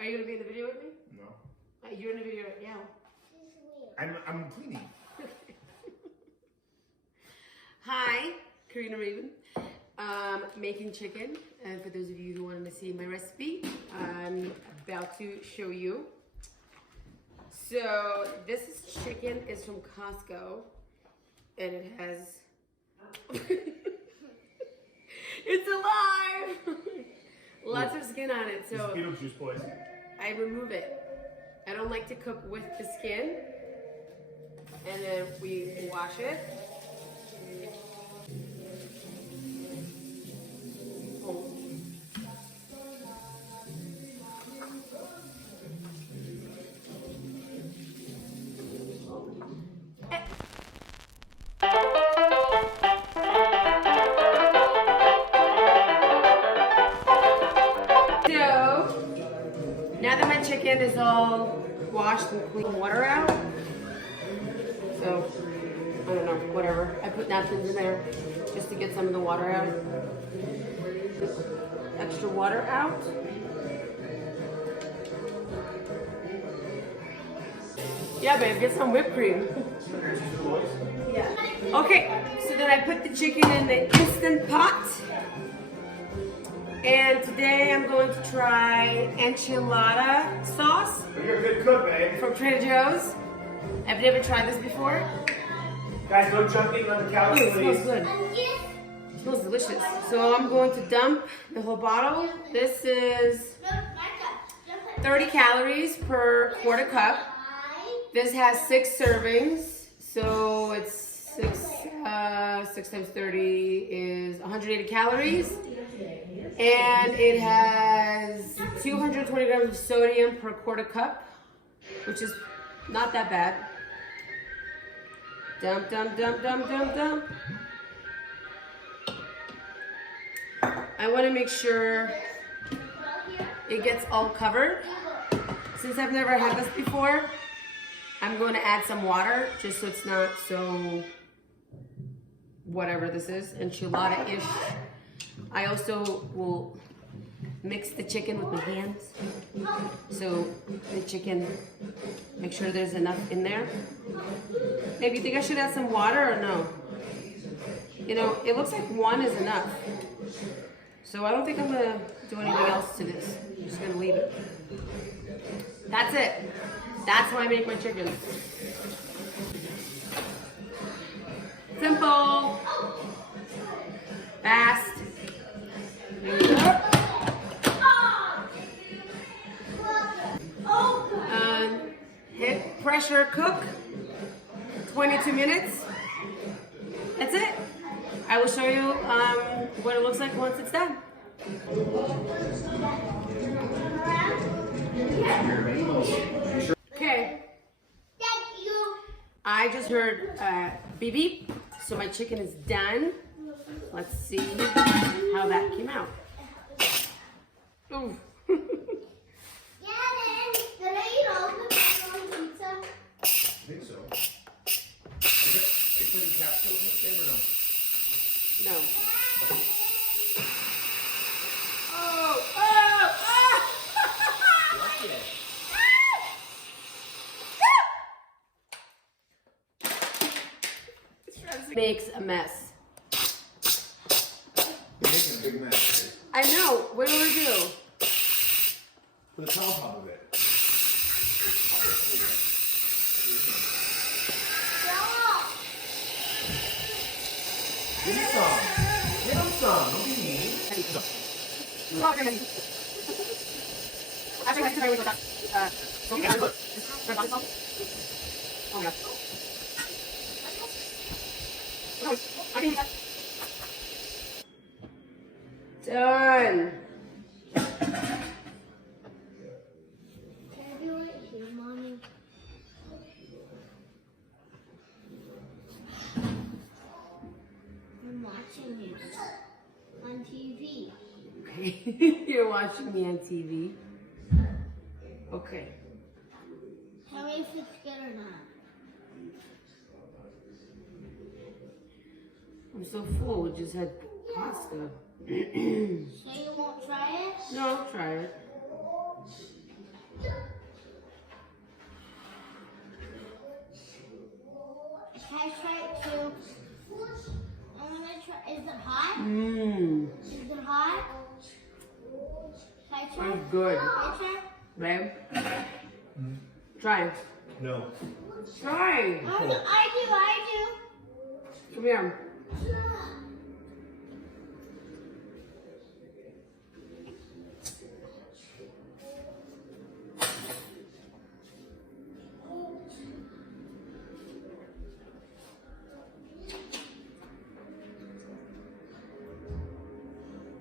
Are you gonna be in the video with me? No. You're in the video right now. I'm cleaning. Hi, Karina Rabin. Making chicken. And for those of you who wanted to see my recipe, I'm about to show you. So this chicken is from Costco, and it has. It's alive. Lots of skin on it. So Beetlejuice boys. I remove it. I don't like to cook with the skin. And then we wash it. Now that my chicken is all washed and clean water out, so I don't know, whatever. I put napkins in there just to get some of the water out. Extra water out. Yeah, babe, get some whipped cream. Yeah. Okay, so then I put the chicken in the Instant Pot. And today I'm going to try enchilada sauce. You're a good cook, babe. From Trader Joe's. I've never tried this before. Guys, no jumping on the couch, Ooh, it please. smells good. It smells delicious. So I'm going to dump the whole bottle. This is 30 calories per quarter cup. This has 6 servings. So it's 6 times 30 is 180 calories. And it has 220 grams of sodium per quarter cup, which is not that bad. Dump, dump, dump, dump, dump, dump. I want to make sure it gets all covered. Since I've never had this before, I'm going to add some water just so it's not so whatever this is, enchilada-ish. I also will mix the chicken with my hands. So the chicken, make sure there's enough in there. Maybe you think I should add some water or no? You know, it looks like 1 is enough. So I don't think I'm gonna do anything else to this. I'm just gonna leave it. That's it. That's how I make my chicken. Simple. Fast. Hit pressure cook 22 minutes. That's it. I will show you what it looks like once it's done. Okay. I just heard beep beep, so my chicken is done. Let's see how that came out. Ooh. I think so. Is it putting capsule in it or no? No. Oh, oh, oh! Makes a mess. You're making a big mess. I know. What do we do? Put a towel on top of it. Give me some. Give him some. Don't be mean. Oh my God. Done. I'm watching you on TV. Okay. You're watching me on TV. Okay. Tell me if it's good or not. I'm so full. We just had pasta. So you won't try it? No, I'll try it. Can I try it too? I want to try. Is it hot? Mmm. Is it hot? Can I try? That's good. Can I try? Babe. Try it. No. Try. I do. Come here.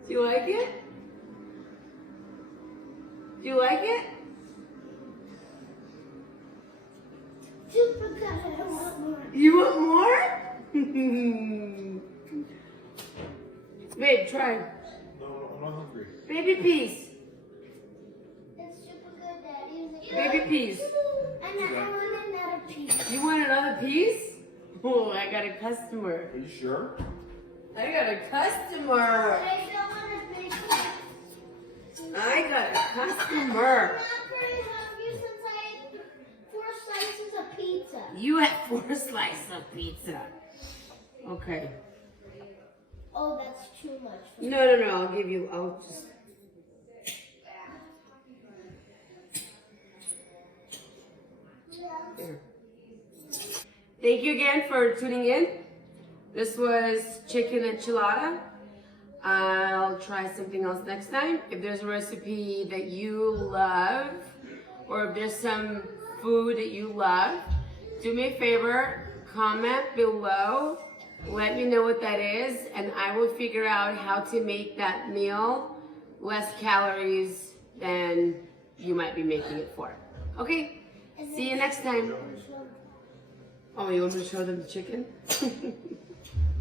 Do you like it? Do you like it? Super good. I want more. You want more? Babe, try. No, I'm not hungry. Baby peas. It's super good, Daddy. Baby peas. And I want another piece. You want another piece? Oh, I got a customer. Are you sure? I got a customer. I don't want a big piece. I got a I'm customer. not very hungry since I ate 4 slices of pizza. You had 4 slices of pizza. Okay. Oh, that's too much. For me. No, I'll give you, I'll just. Here. Thank you again for tuning in. This was chicken enchilada. I'll try something else next time. If there's a recipe that you love, or if there's some food that you love, do me a favor, comment below. Let me know what that is, and I will figure out how to make that meal less calories than you might be making it for. Okay, see you next time. Oh, you want me to show them the chicken?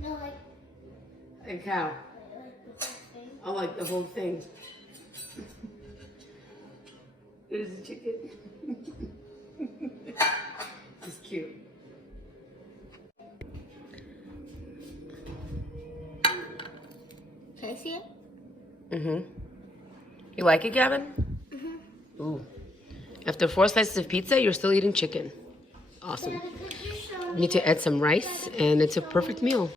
No, like A cow. the whole thing. I like the whole thing. There's the chicken. It's cute. Can I see it? Mm-hmm. You like it, Gavin? Mm-hmm. Ooh. After 4 slices of pizza, you're still eating chicken. Awesome. Daddy, could you show You need to add some rice, and it's a perfect meal.